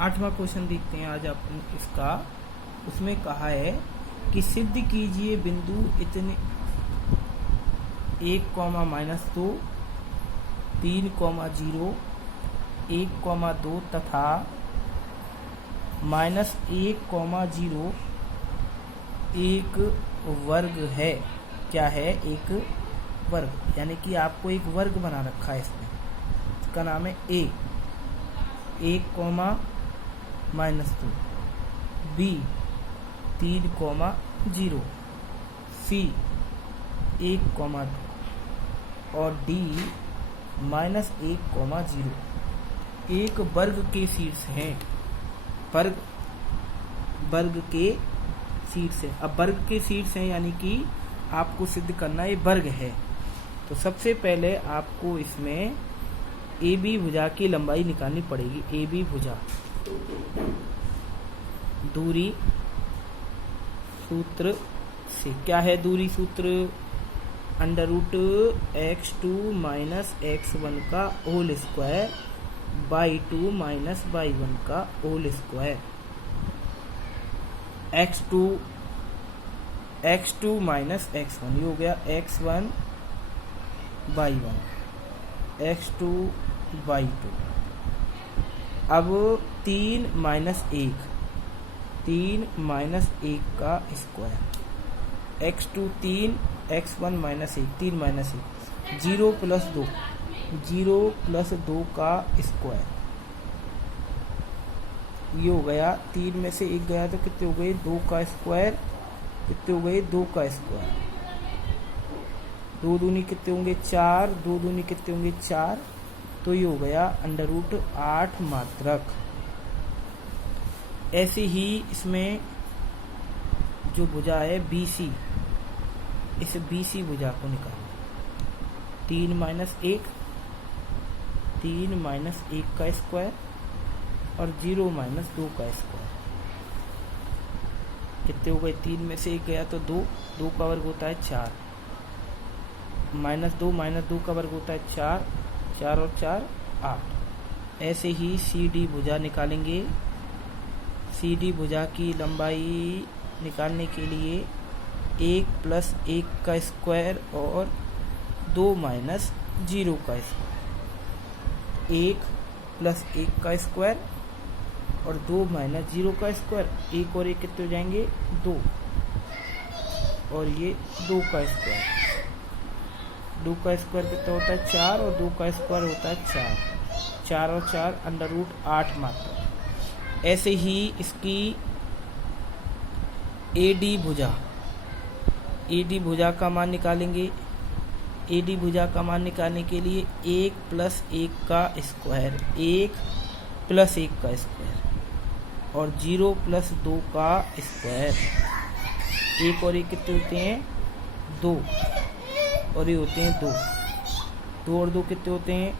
8वां question देखते हैं आज अपन इसका। उसमें कहा है कि सिद्ध कीजिए बिंदु इतने 1,-2 3,0 1,2 तथा -1,0 एक वर्ग है। क्या है? एक वर्ग, यानी कि आपको एक वर्ग बना रखा है इसमें, इसका नाम है A 1,-2, B 3,0, C 1,2 और D -1,0 एक वर्ग के शीर्ष हैं। वर्ग के शीर्ष है। अब वर्ग के शीर्ष हैं यानी कि आपको सिद्ध करना ये वर्ग है। तो सबसे पहले आपको इसमें AB भुजा की लंबाई निकालनी पड़ेगी। AB भुजा दूरी सूत्र से क्या है? दूरी सूत्र √(x2 - x1) का होल स्क्वायर /2 - y1 का होल स्क्वायर। x2 x1 ये हो गया x1 y1 x2 y2। अब 3 - 1 का स्क्वायर। x2 3 x1 -1 3 - 1 0 + 2 का स्क्वायर। ये हो गया 3 में से 1 गया तो कितने हो गए? 2 का स्क्वायर। कितने हो गए? 2 का स्क्वायर। 2 दूनी कितने होंगे? 4। 2 दूनी कितने होंगे? 4। तो ये हो गया √8 मात्रक। ऐसे ही इसमें जो भुजा है BC, इस BC भुजा को निकालो। 3 - 1 का स्क्वायर और 0 - 2 का स्क्वायर। कितने हो गए? 3 में से 1 गया तो 2 का वर्ग होता है 4। -2 का वर्ग होता है 4। 4 और 4 8। ऐसे ही CD भुजा निकालेंगे। CD भुजा की लंबाई निकालने के लिए 1 + 1 का स्क्वायर और 2 - 0 का स्क्वायर। 1 + 1 का स्क्वायर और 2 - 0 का स्क्वायर। 1 और 1 कितने हो जाएंगे? 2 और ये 2 का स्क्वायर। 2 का स्क्वायर कितना होता है? 4 और 2 का स्क्वायर होता है 4। 4 और 4 √8 मात्रक। ऐसे ही इसकी AD भुजा का मान निकालेंगे। AD भुजा का मान निकालने के लिए 1 + 1 का स्क्वायर। 1 + 1 का स्क्वायर और 0 + 2 का स्क्वायर। 1 और 1 कितने होते हैं? 2 और ये होते हैं 2। 2 और 2 कितने होते हैं?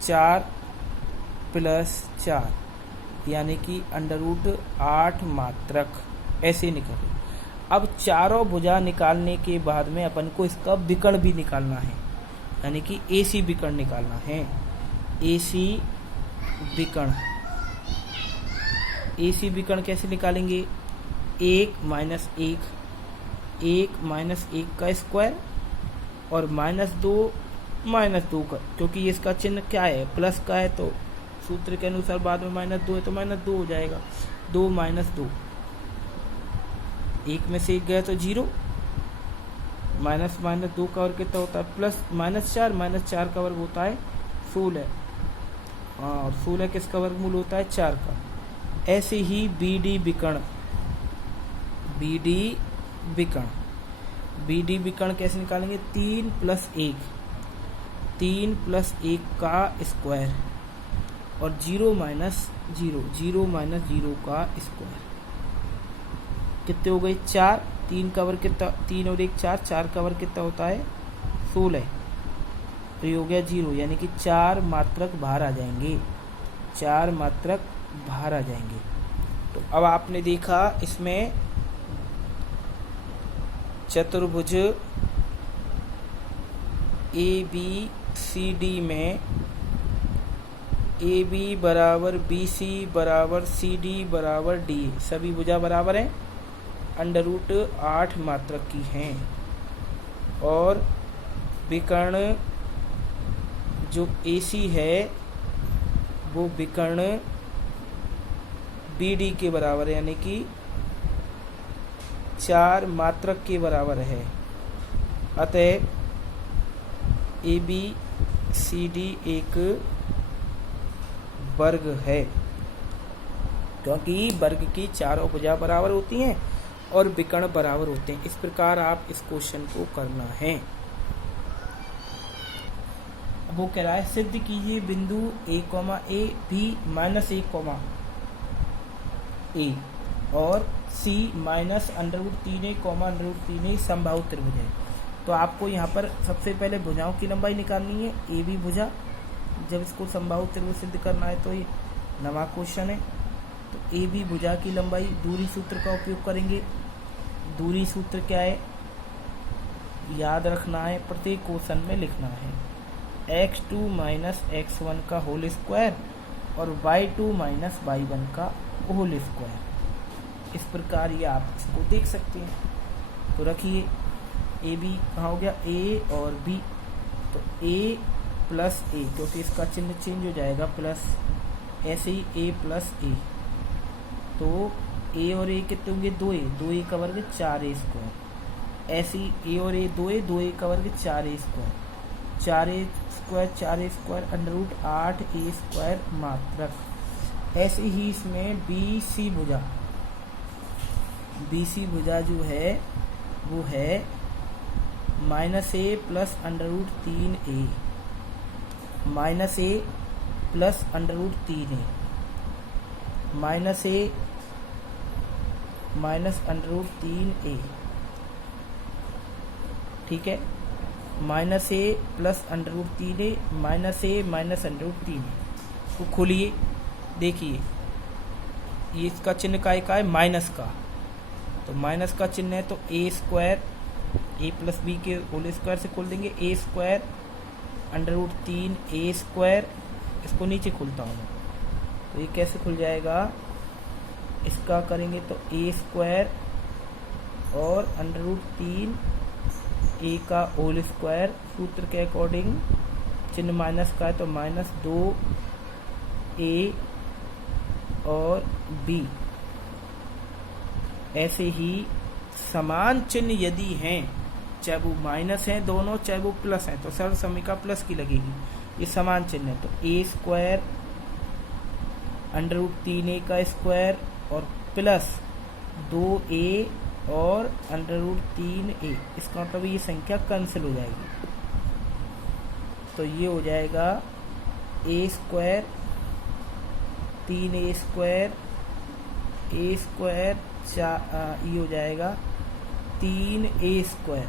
4 + 4 यानी कि √8 मात्रक। ऐसे निकले। अब चारों भुजा निकालने के बाद में अपन को इसका विकर्ण भी निकालना है, यानी कि AC विकर्ण निकालना है। AC विकर्ण कैसे निकालेंगे? 1 - 1 का स्क्वायर और -2 का, क्योंकि इसका चिन्ह क्या है? प्लस का है, तो सूत्र के अनुसार बाद में -2 है तो -2 हो जाएगा। 2 - 2, 1 में से 1 गया तो 0। -2 का वर्ग कितना होता है? प्लस -4 -4 का वर्ग होता है 16। और 16 किसका वर्गमूल होता है? 4 का। ऐसे ही BD विकर्ण कैसे निकालेंगे? 3 + 1 का स्क्वायर और 0 - 0 का स्क्वायर। कितने हो गए? 4। 3 का वर्ग कितना? 3 और 1 4। 4 का वर्ग कितना होता है? 16। तो ये हो गया 0, यानी कि 4 मात्रक बाहर आ जाएंगे। 4 मात्रक बाहर आ जाएंगे। तो अब आपने देखा इसमें चतुर्भुज ABCD में ए बी बराबर बी सी बराबर सी डी बराबर डी, सभी भुजा बराबर हैं, √8 मात्रक की हैं। और विकर्ण जो AC है वो विकर्ण BD के बराबर है, यानी कि 4 मात्रक के बराबर है। अतः ABCD एक वर्ग है, क्योंकि वर्ग की चारों भुजा बराबर होती हैं और विकर्ण बराबर होते हैं। इस प्रकार आप इस क्वेश्चन को करना है। अब वो कह रहा है सिद्ध कीजिए बिंदु A, A B -1, A और C -√3A, √3A समबाहु त्रिभुज है। तो आपको यहाँ पर सबसे पहले भुजाओं की लंबाई निकालनी है। AB भुजा, जब इसको समबाहु त्रिभुज सिद्ध करना है तो ये नवा क्वेश्चन है। तो AB भुजा की लंबाई दूरी सूत्र का उपयोग करेंगे। दूरी सूत्र क्या है, याद रखना है, प्रत्येक क्वेश्चन में लिखना है। x2 - x1 का होल स्क्वायर और y2 - y1 का होल स्क्वायर। इस प्रकार ये आप इसको देख सकते हैं। तो रखिए ए बी कहाँ हो गया, A और B, तो A प्लस A, क्योंकि इसका चिन्ह चेंज हो जाएगा प्लस, ऐसे ही A प्लस A, तो A और A कितने होंगे, 2A, 2A का वर्ग 4A स्क्वायर। ऐसे ही A और A 2A, 2A का वर्ग 4A square, 4A square √8A square मात्रक। ऐसे ही इसमें BC भुजा, BC भुजा जो है वो है -A plus √3A, -A plus √3A, -A minus √3A, ठीक है, -A plus √3A, -A minus √3A को खोलिए, देखिए ये इसका चिन्ह का है माइनस का, तो माइनस का चिन्ह है तो A square, A plus B के होल स्क्वायर से खोल देंगे, A स्क्वायर √3A स्क्वायर, इसको नीचे खोलता हूँ तो ये कैसे खुल जाएगा, इसका करेंगे तो A स्क्वायर और √3A का होल स्क्वायर, सूत्र के अकॉर्डिंग चिन्ह माइनस का है तो -2A और B। ऐसे ही समान चिन्ह यदि हैं, चाहे वो माइनस हैं दोनों, चाहे वो प्लस हैं, तो सर्व समीका प्लस की लगेगी। ये समान चिन्ह है तो A स्क्वायर √3A का स्क्वायर और प्लस 2A और √3A, इसका मतलब ये संख्या कैंसिल हो जाएगी। तो ये हो जाएगा A square 3A square, A square ये हो जाएगा 3A स्क्वायर,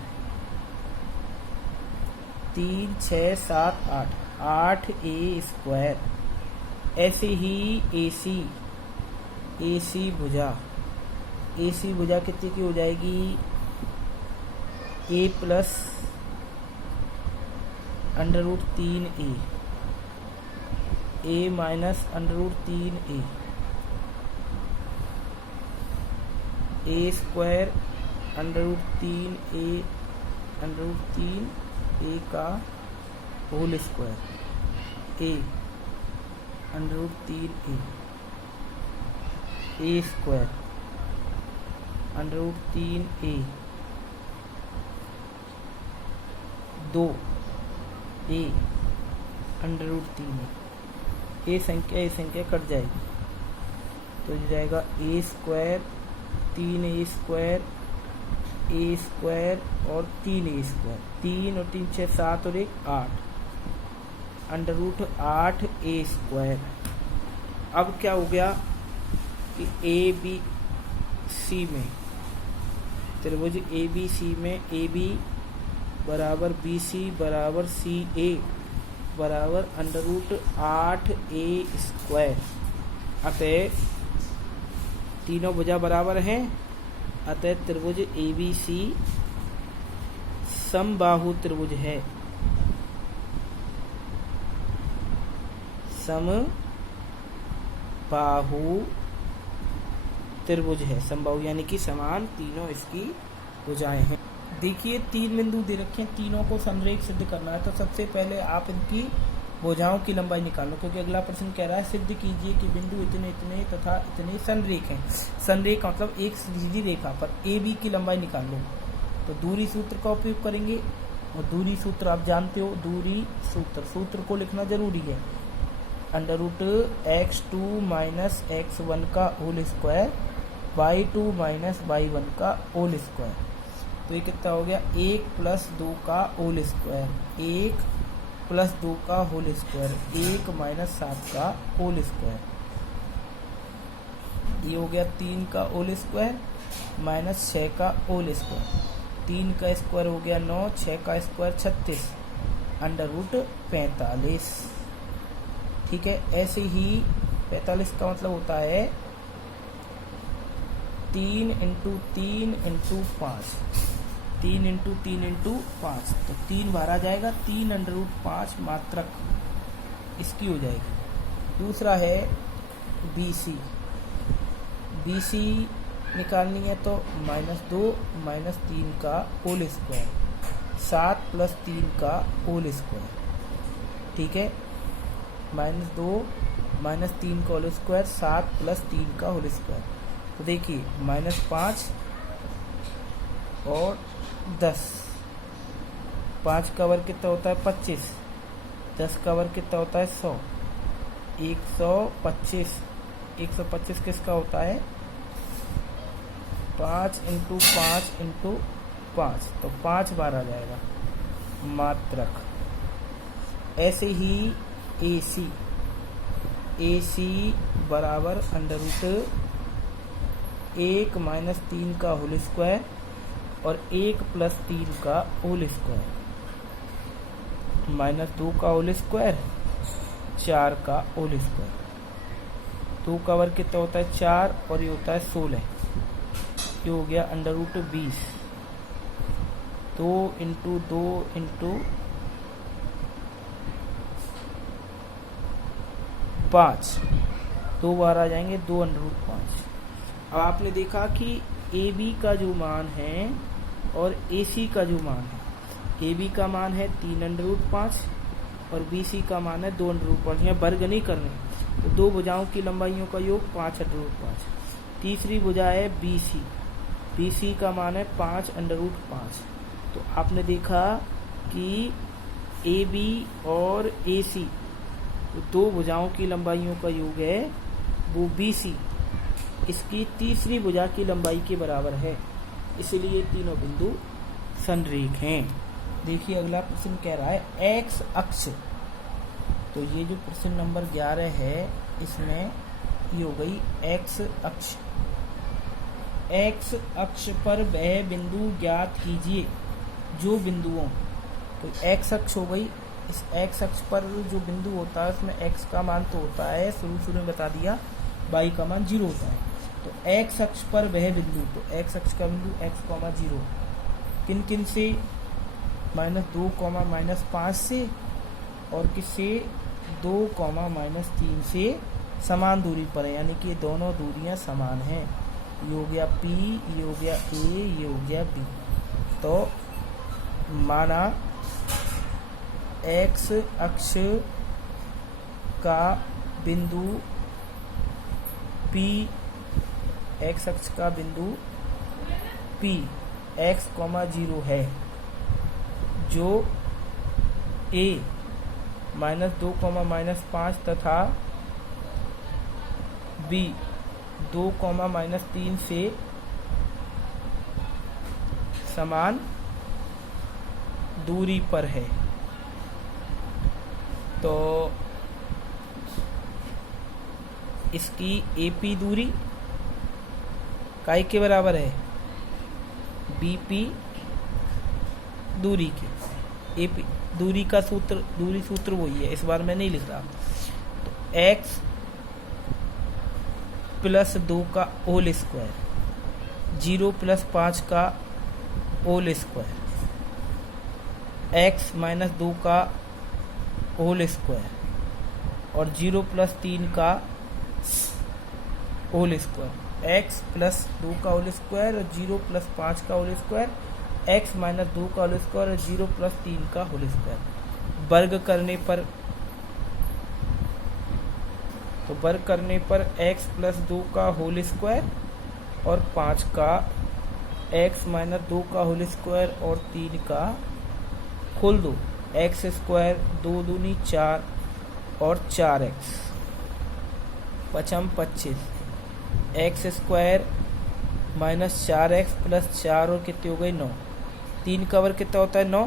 3 6 7 8 8A स्क्वायर। ऐसे ही AC भुजा कितने की हो जाएगी, A plus √3A, A minus √3A, A square √3A का whole square, A √3A, A square √3A, 2A √3A, ये संख्या कट जाएगी तो हो जाएगा A square 3A square, A square और 3A स्क्वायर, 3 और 3 6 7 और 1 8, √8A स्क्वायर। अब क्या हो गया कि ABC में त्रिभुज ABC में AB बराबर BC बराबर CA बराबर √8A स्क्वायर। अतः तीनों भुजा बराबर हैं, अतः त्रिभुज ABC समबाहु त्रिभुज है, समबाहु बाहु त्रिभुज है, समबाहु यानी कि समान तीनों इसकी भुजाएं हैं। देखिए 3 बिंदु दे रखे हैं, तीनों को संरेख सिद्ध करना है। तो सबसे पहले आप इनकी भुजाओं की लंबाई निकाल लो, क्योंकि अगला प्रश्न कह रहा है सिद्ध कीजिए कि बिंदु इतने इतने तथा इतने संरेख हैं। संरेख मतलब एक सीधी रेखा पर ए बी की लंबाई निकाल लो। तो दूरी सूत्र का उपयोग करेंगे, और दूरी सूत्र आप जानते हो, दूरी सूत्र को लिखना जरूरी है। √x2 माइनस x1 का whole square y2 minus y1 का होल स्क्वायर। तो ये कितना हो गया, 1 + 2 का होल स्क्वायर, 1 + 2 का होल स्क्वायर, 1 - 7 का होल स्क्वायर। ये हो गया 3 का होल स्क्वायर माइनस 6 का होल स्क्वायर। 3 का स्क्वायर हो गया 9, 6 का स्क्वायर 36, √45। ठीक है, ऐसे ही 45 का मतलब होता है 3 × 3 × 5, 3 × 3 × 5। तो 3 बाहर आ जाएगा, 3 √5 मात्रक इसकी हो जाएगी। दूसरा है BC निकालनी है, तो -2 - 3 का होल स्क्वायर, 7 + 3 का होल स्क्वायर। ठीक है, -2 - 3 का होल स्क्वायर, 7 + 3 का होल स्क्वायर। तो देखिए -5 और 10, 5 का वर्ग कितना होता है 25, 10 का वर्ग कितना होता है 100, 125। 125 किसका होता है 5 × 5 × 5, तो 5 बार आ जाएगा मात्रक। ऐसे ही AC बराबर √1 - 3 का होल स्क्वायर और 1 + 3 का होल स्क्वायर, -2 का होल स्क्वायर, 4 का होल स्क्वायर। 2 का वर्ग कितना होता है 4 और ये होता है 16। ये हो गया √20, 2 × 2 × 5, 2 बार आ जाएंगे, 2 √5। अब आपने देखा कि AB का जो मान है और AC का जो मान है, AB का मान है 3 √5 और BC का मान है 2 √5। यहाँ वर्ग नहीं करने, तो दो भुजाओं की लंबाइयों का योग 5 √5। तीसरी भुजा है BC का मान है 5 √5। तो आपने देखा कि AB और AC दो भुजाओं की लंबाइयों का योग है, वो BC इसकी तीसरी भुजा की लंबाई के बराबर है, इसलिए तीनों बिंदु संरेख हैं। देखिए अगला प्रश्न कह रहा है x अक्ष। तो ये जो प्रश्न नंबर 11 है, इसमें ये हो गई x अक्ष। x अक्ष पर वह बिंदु ज्ञात कीजिए जो बिंदुओं, तो x अक्ष हो गई। इस x अक्ष पर जो बिंदु होता है उसमें x का मान तो होता है, शुरू में बता दिया, y का मान 0 होता है। तो x अक्ष पर वह बिंदु, तो x अक्ष का बिंदु x, 0 किन किन से, -2, -5 से, और किससे 2, -3 से समान दूरी पर है, यानी कि दोनों दूरियां समान हैं। ये हो गया P, ये हो गया A, ये हो गया B। तो माना x अक्ष का बिंदु P, x अक्ष का बिंदु P x, 0 है, जो A -2, -5 तथा B 2, -3 से समान दूरी पर है। तो इसकी AP दूरी काय के बराबर है, BP दूरी के। AP दूरी का सूत्र, दूरी सूत्र वही है, इस बार मैं नहीं लिख रहा। तो x + 2 का होल स्क्वायर, 0 + 5 का होल स्क्वायर, x - 2 का होल स्क्वायर और 0 + 3 का होल स्क्वायर, एक्स प्लस 2 का होल स्क्वायर और 0 प्लस 5 का होल स्क्वायर, एक्स माइनस 2 का होल स्क्वायर और 0 प्लस 3 का होल स्क्वायर। वर्ग करने पर एक्स प्लस 2 का होल स्क्वायर और 5 का, एक्स माइनस 2 का होल स्क्वायर और 3 का, खोल दो, एक्स स्क्वायर 2 दूनी 4 और 4x, पचम 25, x square minus 4x plus 4 और कितनी हो गई 9, 3 का वर्ग कितना होता है 9,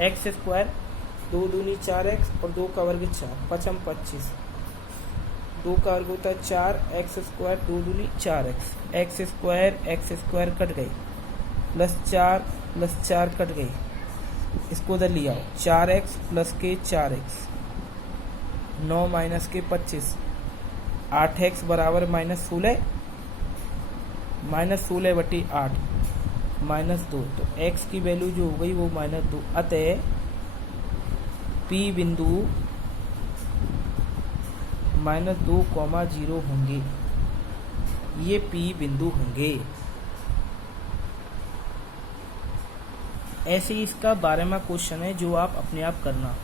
एक्स स्क्वायर 2 दूनी 4x और 2 का वर्ग 4, पचम 25, 2 का वर्ग होता है 4, एक्स स्क्वायर 2 दूनी 4x, एक्स स्क्वायर कट गई, प्लस 4 कट गई, इसको उधर लिया 4x प्लस के 4x, 9 माइनस के 25, 8x बराबर माइनस 16 बटी 8 माइनस 2, तो x की वैल्यू जो हो गई वो माइनस 2, अतः P बिंदु माइनस 2,0 होंगे, ये P बिंदु होंगे। ऐसे ही इसका 12वां क्वेश्चन है जो आप अपने आप करना।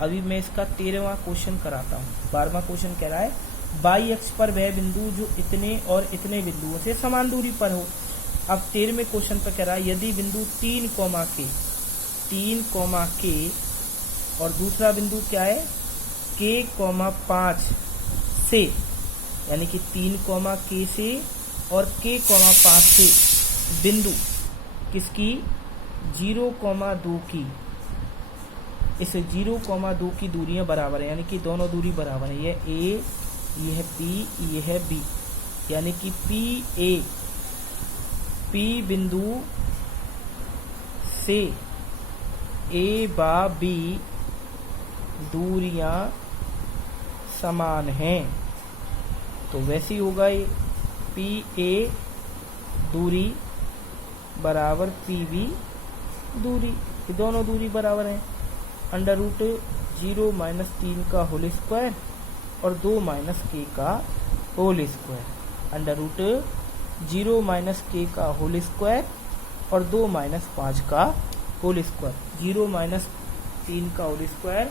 अभी मैं इसका 13वां क्वेश्चन कराता हूँ। 12वां क्वेश्चन कह रहा है बाई अक्ष पर वह बिंदु जो इतने और इतने बिंदुओं से समान दूरी पर हो। अब 13वें क्वेश्चन पर कह रहा है यदि बिंदु 3, K और दूसरा बिंदु क्या है K, 5 से, यानी कि 3, K से और K, 5 से बिंदु किसकी 0,2 की, इस 0,2 की दूरियां बराबर है, यानी कि दोनों दूरी बराबर है। यह A, यह P, यह है B, यानी कि P बिंदु से A बा B दूरियां समान हैं, तो वैसी होगा ये PA दूरी बराबर PB दूरी, दोनों दूरी बराबर हैं। अंडर रूट 0 माइनस 3 का होल स्क्वायर और 2 माइनस K का whole square, under root 0 minus K का होल स्क्वायर और 2 माइनस 5 का होल स्क्वायर, 0 माइनस 3 का होल स्क्वायर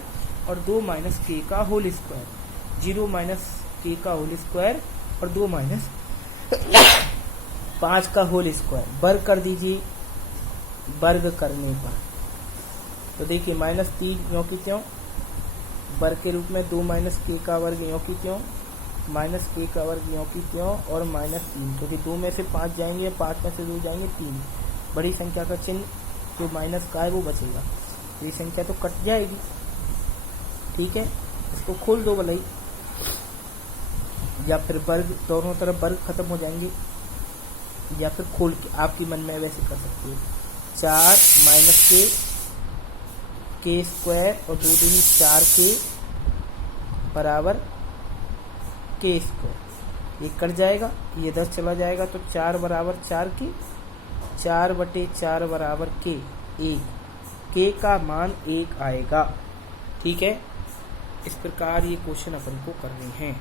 और 2 माइनस K का होल स्क्वायर, 0 माइनस K का होल स्क्वायर और 2 माइनस 5 का होल स्क्वायर। वर्ग कर दीजिए, वर्ग करने पर तो देखिए माइनस 3 यों की त्यों, वर्ग के रूप में 2 माइनस K का वर्ग यों की त्यों, माइनस K का वर्ग यों की त्यों और माइनस 3, क्योंकि 2 में से 5 जाएंगे, 5 में से 2 जाएंगे 3, बड़ी संख्या का चिन्ह जो माइनस का है वो बचेगा, तो ये संख्या तो कट जाएगी। ठीक है, इसको खोल दो भले ही, या फिर वर्ग दोनों तरफ वर्ग खत्म हो जाएंगे, या फिर खोल के आपकी मन में वैसे कर सकते हो। 4 माइनस K स्क्वायर और 2 दूनी 4K बराबर K स्क्वायर, ये कट जाएगा, ये 10 चला जाएगा, तो 4 बराबर 4K, 4 बटे 4 बराबर K, 1, K का मान 1 आएगा। ठीक है, इस प्रकार ये क्वेश्चन अपन को करने हैं।